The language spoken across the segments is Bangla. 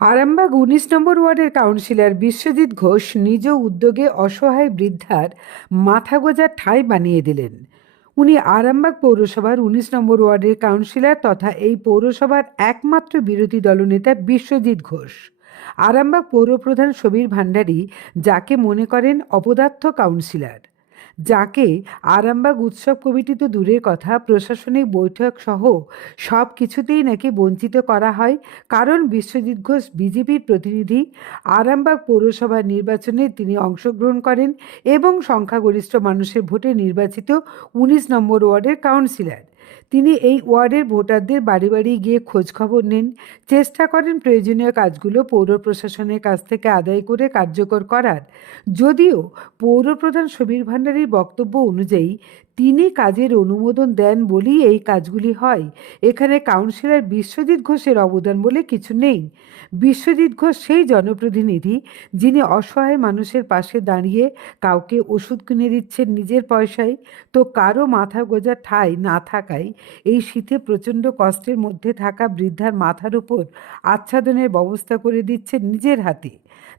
আরামবাগ উনিশ নম্বর ওয়ার্ডের কাউন্সিলর বিশ্বজিৎ ঘোষ নিজ উদ্যোগে অসহায় বৃদ্ধার মাথা গোজার ঠাঁই বানিয়ে দিলেন। উনি আরামবাগ পৌরসভার উনিশ নম্বর ওয়ার্ডের কাউন্সিলর তথা এই পৌরসভার একমাত্র বিরোধী দলনেতা বিশ্বজিৎ ঘোষ। আরামবাগ পৌরপ্রধান সমীর ভান্ডারী, যাকে মনে করেন অপদার্থ কাউন্সিলর। যাকে আরামবাগ উৎসব কমিটি তো দূরের কথা, প্রশাসনিক বৈঠক সহ সব কিছুতেই নাকি বঞ্চিত করা হয়। কারণ বিশ্বজিৎ ঘোষ, বিজেপির প্রতিনিধি, আরামবাগ পৌরসভার নির্বাচনে তিনি অংশগ্রহণ করেন এবং সংখ্যাগরিষ্ঠ মানুষের ভোটে নির্বাচিত উনিশ নম্বর ওয়ার্ডের কাউন্সিলর। তিনি এই ওয়ার্ডের ভোটারদের বাড়ি বাড়ি গিয়ে খোঁজখবর নেন। চেষ্টা করেন প্রয়োজনীয় কাজগুলো পৌর প্রশাসনের কাছ থেকে আদায় করে কার্যকর করার। যদিও পৌরপ্রধান সমীর ভান্ডারীর বক্তব্য অনুযায়ী, তিনি কাজের অনুমোদন দেন বলেই এই কাজগুলি হয়। এখানে কাউন্সিলর বিশ্বজিৎ ঘোষের অবদান বলে কিছু নেই। বিশ্বজিৎ ঘোষ সেই জনপ্রতিনিধি যিনি অসহায় মানুষের পাশে দাঁড়িয়ে কাউকে ওষুধ কিনে দিচ্ছেন নিজের পয়সায়। তো কারও মাথা গোজার ঠাঁই না থাকায় এই শীতে প্রচণ্ড কষ্টের মধ্যে থাকা বৃদ্ধার মাথার উপর আচ্ছাদনের ব্যবস্থা করে দিচ্ছেন নিজের হাতে।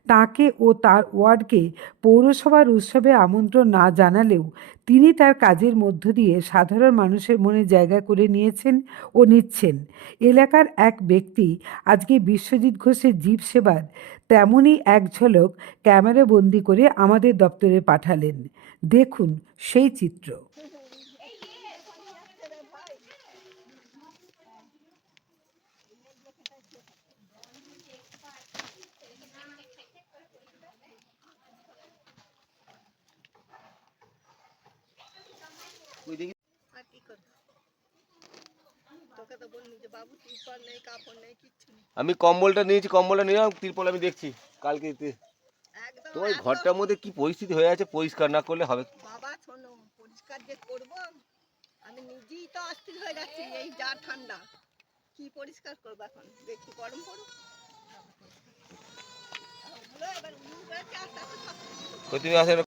তাকে ও তার ওয়ার্ডকে পৌরসভার উৎসবে আমন্ত্রণ না জানালেও তিনি তার কাজের মধ্য দিয়ে সাধারণ মানুষের মনে জায়গা করে নিয়েছেন ও নিচ্ছেন। এলাকার এক ব্যক্তি আজকে বিশ্বজিৎ ঘোষের জীব সেবার তেমনই এক ঝলক ক্যামেরা বন্দি করে আমাদের দপ্তরে পাঠালেন। দেখুন সেই চিত্র। আর কি করব? আমি কম্বলটা নিয়েছি কম্বলটা নিলাম তিরপল আমি দেখছি কালকে তে- তোমার ঘরটার মধ্যে কি পরিস্থিতি হয়ে আছে পরিষ্কার না করলে হবে? বাবা শোনো পরিষ্কার যে করব আমি নিজেই তো অস্থির হয়ে যাচ্ছি এই যা ঠান্ডা। কি পরিষ্কার করব এখন? একটু গরম তুমি আসলে